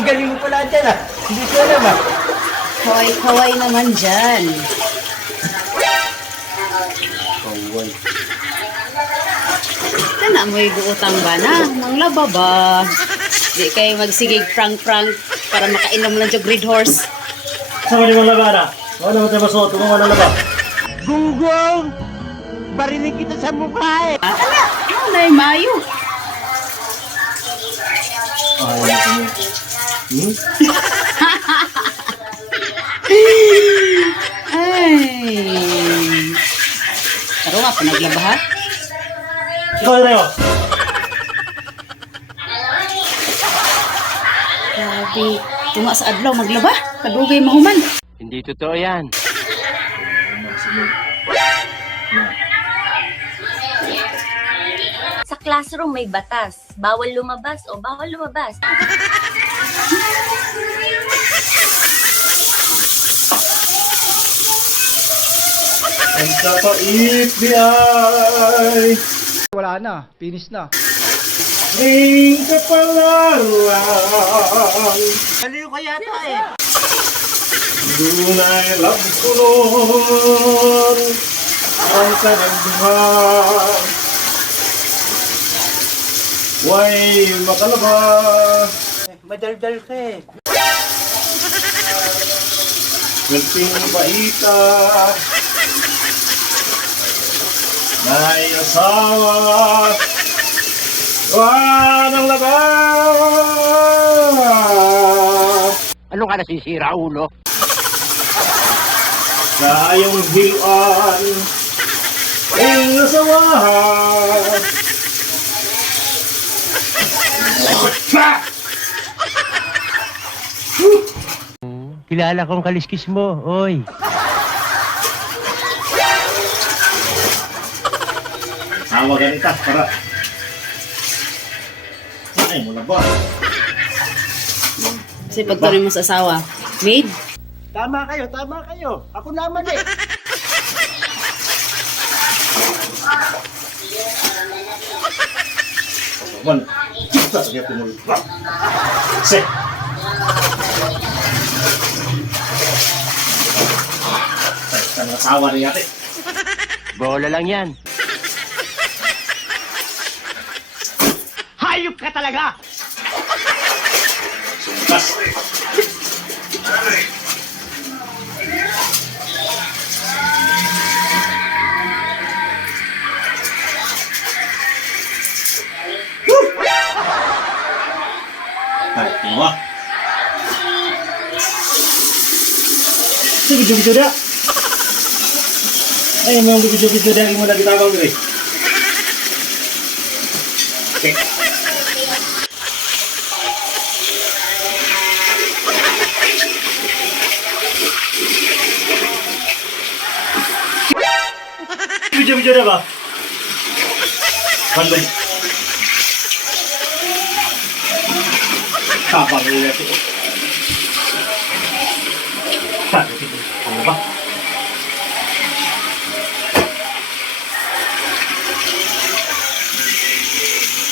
Ang galing mo pala dyan ah. Hindi ko alam ah. Kaway-kaway naman dyan. Kaway. Kana mo'y guutang ba na? Manglaba ba? Di kayo magsigig prank-prank para makainom lang yung Red Horse. Sama di mga laba na. Wala naman tayo masuot. Kung wala laba. Gunggong! Barinig kita sa mukha eh. Kana, nanay mayo. Ay, hmm? Ay. Taro nga, panaglaba ha? Ikaw na yun. Grabe. Tunga sa adlaw, maglaba. Kadugay mahuman. Hindi totoo yan. Sa classroom may batas. Bawal lumabas o bawal lumabas. Ang kapait di ay. Wala na, finish na. Ring kapalaran. Ano yung kaya ito eh? Dunay labkulon. Ang kanagduhan. Way makalabas. Madaldal ka eh. Kunting baita. May asawa. Wanang labas. Ano ka nasisira, ulo? Sa iyong hiluan. Ang asawahan. Kilala kong kaliskis mo, oy. Awa ganita para. Ay, mula ba? Kasi pagtuloy mo sa asawa, maid? Tama kayo, tama kayo. Ako naman eh. Man, kita saja pinul. Se. Saya asawa ni ate. Bola lang yan. Hayop ka talaga! Sungkas. Ay, ano? Sige, video-video dia. Ay, memang video-video dia yang lagi tabang diri. Oke. Video-video dia, Pak. Bandung. Kapal lihat itu. Tak, itu. Apa?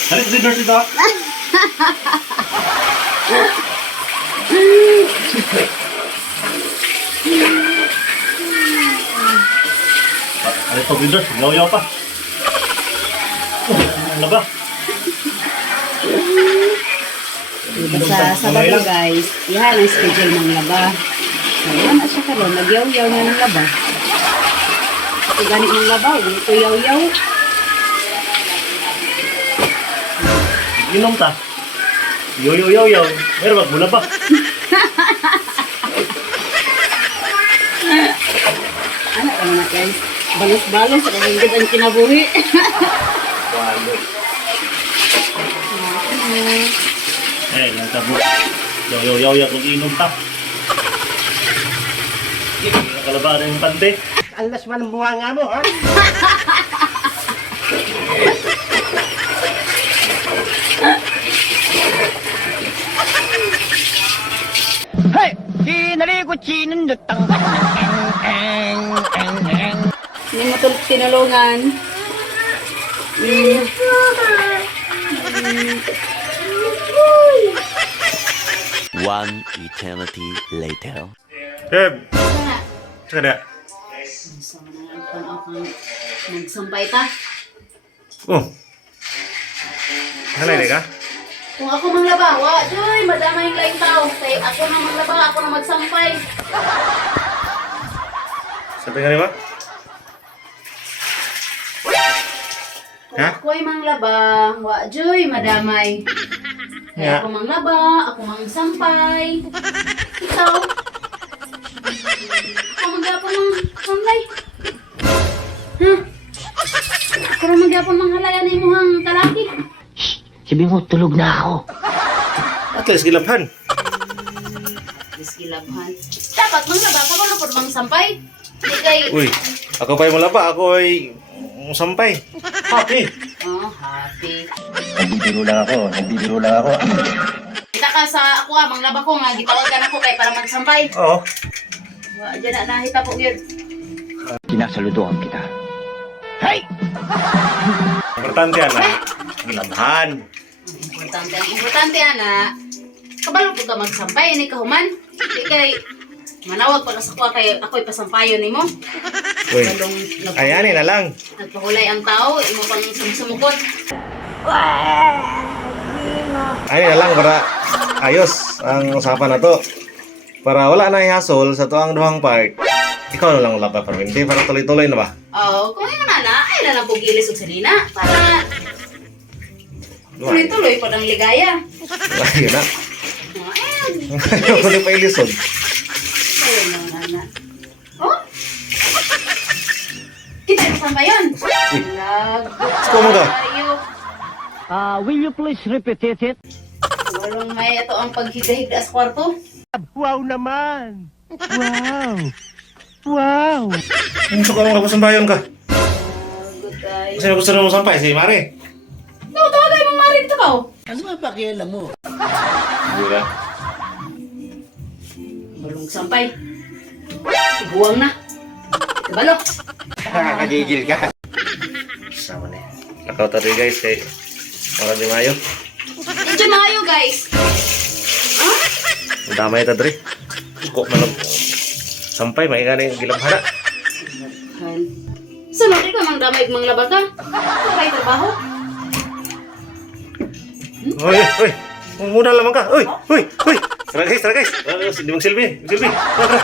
Hari ini dirty dog. Ada top leader, yaw-yaw pa. Ano ba? Sa Sabado guys, yan ang schedule ng laba. So, yan at siya karoon, nagyaw-yaw na ng laba. Ito ganit ng laba, ito yaw-yaw. Inom ta. Yo. Meron ba? Mula ba? Ano ka na guys? Balos-balos, nakagigit ang kinabuhi. Walo. Eh, lang tabo. Yo, kung inom ta. Nakalaba na yung pante. Alas man ang bunga nga mo, ha? Hey! Kinali ko chinundutang. Hindi mo ito tinulungan. One eternity later. Deb, Ano? saka na. Gusto mo na akong magsampay ta? Oh. Halay ka? Kung ako manglabawa, joy, madama yung laing tao. Kaya ako na manglaba, ako na magsampay. Sabi nga ba? Kung Ha? ako'y manglaba, wa, joy, madamay. Kaya Nga. ako manglaba, ako mangsampay. Ikaw? Ako maghapon ng sampay. Ha? Ako na maghapon ng halayan ni mo hang kalaki. Sabi mo, tulog na ako. At least gilabhan. Giskilabhan. Dapat manglaba, ako malupod mangsampay. Hindi kay... Uy, ako pa yung malaba. Ako ay sampay. Happy. Oh, happy. Nagbibiro lang ako. Kita ka sa ako manglaba ko nga, gitawagan ako kay para magsampay. Oo. Wa, dyan na nahita po yun. Kinasaludoan kita. Hey! Importante yan na. Gilabhan. Ang importante ana, kabalo po ka magsampay, ni kahuman. Di kay, manawag pa ka sa kuha kay ako'y pasampayon ni mo. Uy, Balong ayanin na lang. nagpahulay ang tao, imo pang sumukot. Ayanin na lang para ayos ang usapan na to. Para wala na ihasol sa tuang duhang part. Ikaw na lang laba para hindi para tuloy-tuloy na ba? Oo, kung yun na, ay na lang po gilis og salina. Para tuloy-tuloy po ng ligaya. Ayun na. Oh, ayun. Ayaw ko na pa ilisod. Ayun na, nana. Oh? Kita yung sampayon. Lagot Kumo ka? tayo. Will you please repeat it? Walong may ito ang paghigda-higda sa kwarto. Wow naman! Wow! Ang suka mo kapag sambayon ka. Lagot tayo. Kasi gusto na mo sampay, si Mare. No, tawagay mo mari dito ka. Ano ba pakialam mo? Hindi na. Balong sampay. Iguang na. Balok. Nakakagigil ka. Sama na. Nakaw tadi guys kay Mara di Mayo. Enjoy maayo, guys. Ha? Ang damay ta dre. Ko manok. Sampay may gani gilabhana. Sunod ikaw mang damay mang laba ka. Kaya trabaho. Oy. Muna lamang ka. Oy. Tara guys. Hindi magsilbi. Tara.